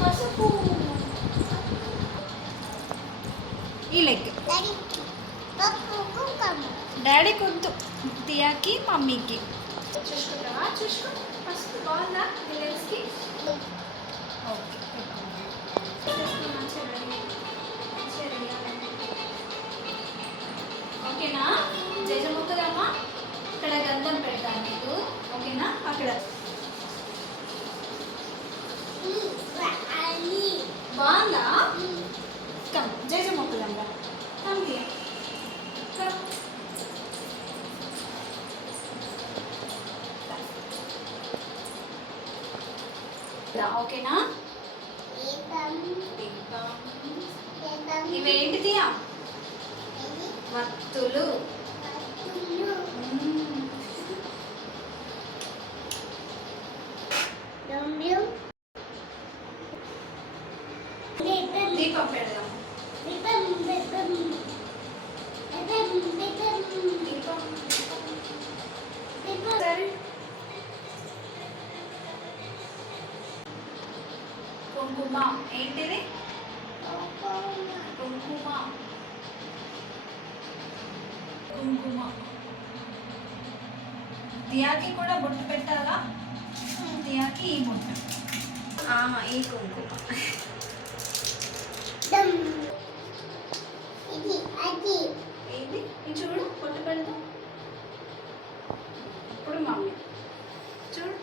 పసుపు ఈ leg. Daddy కొంత తియాకి మమ్మీకి. చూసుకుంటావా? చూసుకో. ఫస్ట్ బాగుందా విలేజ్కి కమ్ here. Come. రా, ఓకేనా. ఇవేంటిది వత్తులు మ్మ్. దీపం పెడదాం దీపం సరే కుంకుమ. ఏంటిది? కుంకుమ. కుంకుమ. దియాకి కూడా బొట్టు పెట్టాలా? దియాకి ఈ బొట్టు. ఈ కుంకుమ. ఇది చూడు బొట్టు పెడదాం ఇప్పుడు మమ్మీ చూడు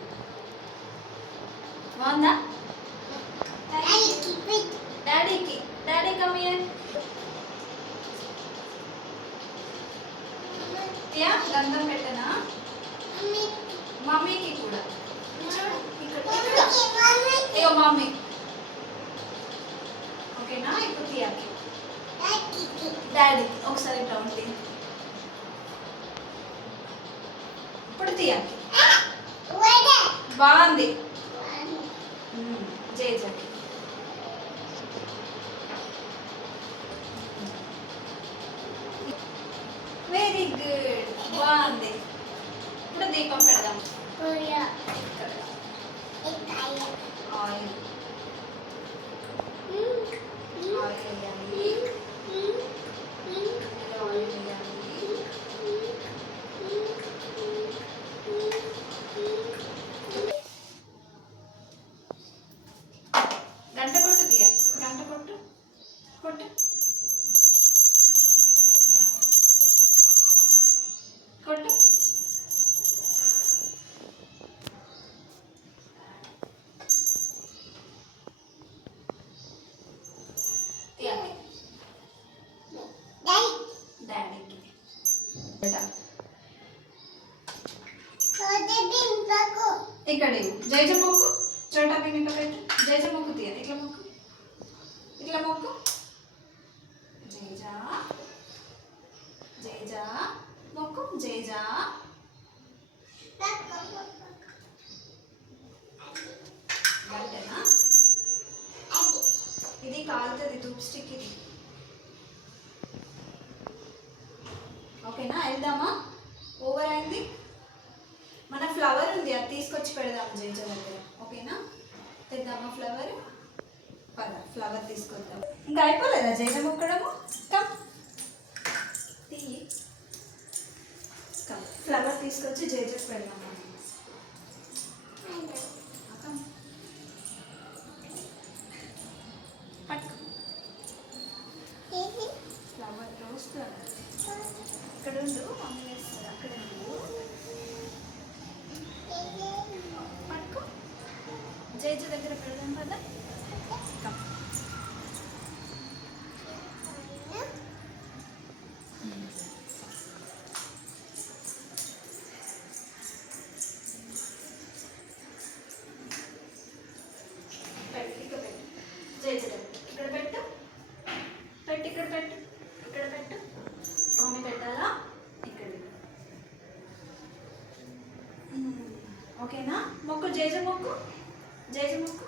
బాగుందా డాడీకి డాడీ కమియర్ యా గంధం పెట్టనా? మమ్మీకి కూడా. ఇగో మమ్మీ. ఓకేనా? ఇప్పుడు తియాకి డాడీ ఒకసారి రౌండ్ తీ ఇప్పుడు తియాకి బాగుంది. జై జకి గుడ్ బాగుంది ఇప్పుడు దీపం పెడదాం ఇక్కడ ఆయిల్ ఆయిల్ ఇక్కడ జైజ మొక్కు. చోటా మేము ఇక్కడ పెట్టు. జైజ మొక్కు తీయ. ఇట్లా మొక్కు. ఇట్లా మొక్కు. జైజా జైజా మొక్కు. జైజా ఇది కాలుతుంది. ధూప్ స్టిక్ ఇది. ఓకేనా? వెళ్దామా ఓవర్ అయింది మన ఫ్లవర్ ఉంది అది తీసుకొచ్చి పెడదాం జైజ దగ్గర. ఓకేనా? తెద్దామా ఫ్లవర్ పద ఫ్లవర్ తీసుకొద్దాం. ఇంకా అయిపోలేదా జైన మొక్కడము? కమ్ తీ. కమ్ ఫ్లవర్ తీసుకొచ్చి జైజకు పెడదాం. పెట్టు. ఇక్కడ పెట్టు. మమ్మీ పెట్టాలా? ఇక్కడ ఓకేనా? మొక్కు జైజ మొక్కు. జైజ మొక్కు.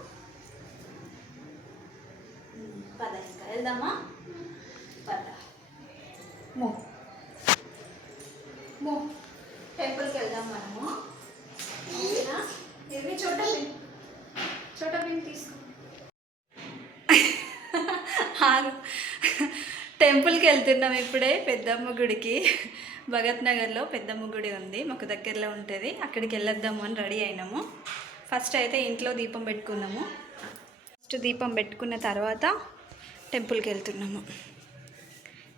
పద ఇంకా. వెళ్దామా? పద. మో. మో. టెంపుల్కి వెళ్దాం మనము. ఇవి చోట చోట పిన్ తీసుకో. టెంపుల్కి వెళ్తున్నాం ఇప్పుడే పెద్దమ్మ గుడికి. భగత్ నగర్లో పెద్దమ్మ గుడి ఉంది. మాకు దగ్గరలో ఉంటుంది. అక్కడికి వెళ్ళొద్దాము అని రెడీ అయినాము. ఫస్ట్ అయితే ఇంట్లో దీపం పెట్టుకున్నాము. ఫస్ట్ దీపం పెట్టుకున్న తర్వాత టెంపుల్కి వెళ్తున్నాము.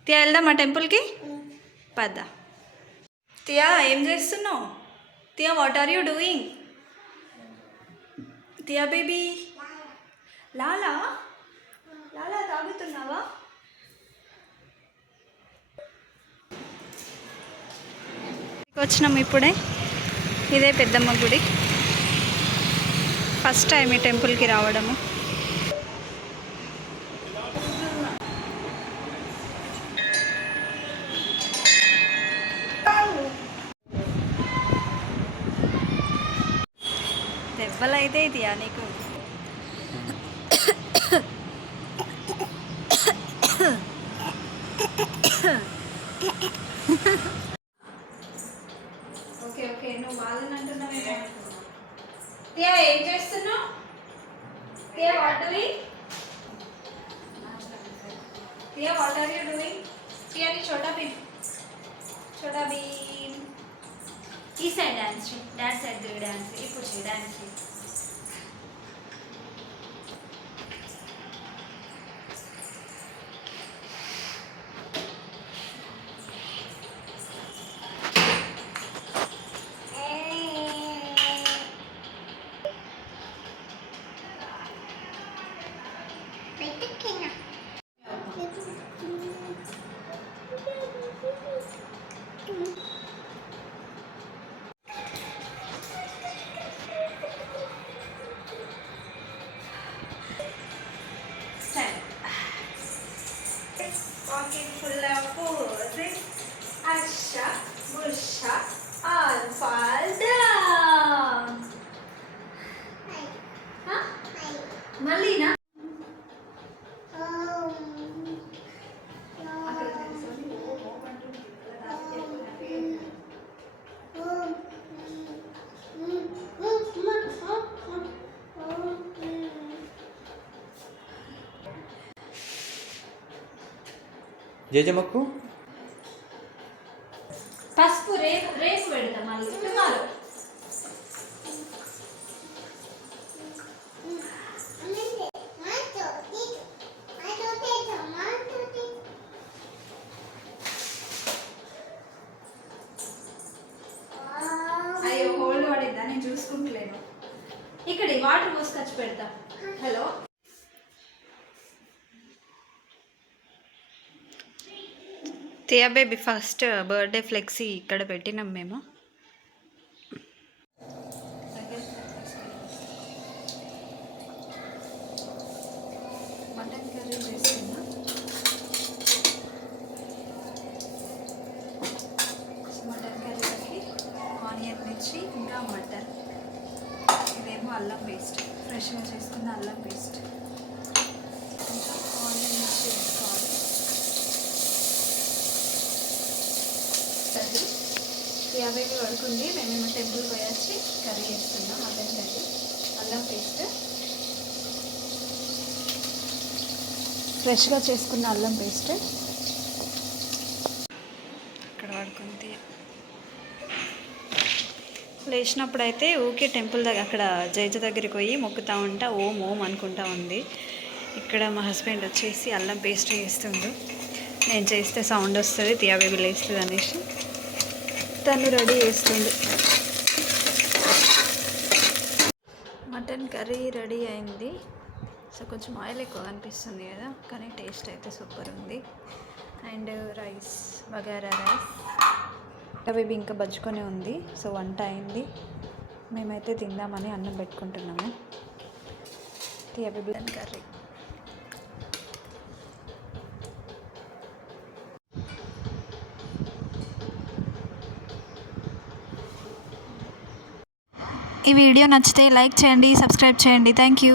తియా వెళ్దామా టెంపుల్కి? పద. తియా ఏం చేస్తున్నావు? Tia what are you doing Tia baby వచ్చినాం ఇప్పుడే. ఇదే పెద్దమ్మ గుడి. ఫస్ట్ టైం ఈ టెంపుల్కి రావడము. దెబ్బలైతే ఇది నీకు వాళ్ళని అంటున్నామే తే ఏం చేస్తున్నావు? తే వాట్ డూయింగ్ తే వాట్ ఆర్ యూ డూయింగ్ తే చోటా భీమ్. చోటా బీమ్ ఈ side dance dance side dance ఇప్పుడు డాన్స్ ক কে খুল্লা ক আশা বৈশাখ జేజమ్మకు పసుపు రేపు రేపు పెడతాం మళ్ళీ. టుమారో అయ్యో హోల్డ్ పడిందా నేను చూసుకుంటలేను. ఇక్కడ వాటర్ పోసుకొచ్చి పెడతా. Hello? Tia baby first birthday flexi ఇక్కడ పెట్టినాం మేము. మటన్ కర్రీ చేస్తున్నా. మటన్ కర్రీకి ఆనియన్ మిర్చి ఇంకా మటన్. ఇదేమో అల్లం పేస్ట్. ఫ్రెష్గా చేసుకున్న అల్లం పేస్ట్ ఇంకా ఆనియన్ మిర్చి వేసుకోవాలి కర్రీ యాభై పడుకుంది మేమేమో టెంపుల్ పోయి వచ్చి కర్రీ చేస్తున్నాం అల్లం కర్రీ అల్లం పేస్ట్. ఫ్రెష్గా చేసుకున్న అల్లం పేస్ట్. ఇక్కడ పడుకుంది లేచినప్పుడు అయితే ఊకే టెంపుల్ దగ్గర అక్కడ జైజ దగ్గరికి పోయి మొక్కుతా ఉంటా ఓం ఓం అనుకుంటా ఉంది. ఇక్కడ మా హస్బెండ్ వచ్చేసి అల్లం పేస్ట్ చేస్తుండు. నేను చేస్తే సౌండ్ వస్తుంది తియా బేబీ లేస్తుంది అనేసి. తను రెడీ చేస్తుంది. మటన్ కర్రీ రెడీ అయింది. సో కొంచెం ఆయిల్ ఎక్కువ అనిపిస్తుంది కదా కానీ టేస్ట్ అయితే సూపర్ ఉంది. And rice bagara rice. Baby ఇంకా బజ్జుకొని ఉంది. సో వంట అయింది. మేమైతే తిందామని అన్నం పెట్టుకుంటున్నాము. Tia baby curry. ఈ వీడియో నచ్చితే లైక్ చేయండి సబ్స్క్రైబ్ చేయండి. Thank you